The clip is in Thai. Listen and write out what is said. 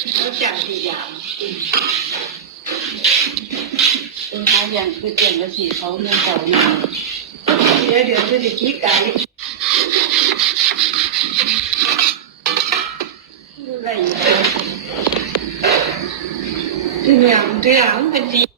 เขาจังทีอย่างเป็นท้ายอย่างคือเปลี่ยนภาษีเขาเงินเก่าเนี่ย เดี๋ยวจะได้คิดกันอะไรอย่างเงี้ยที่อย่างเป็นดี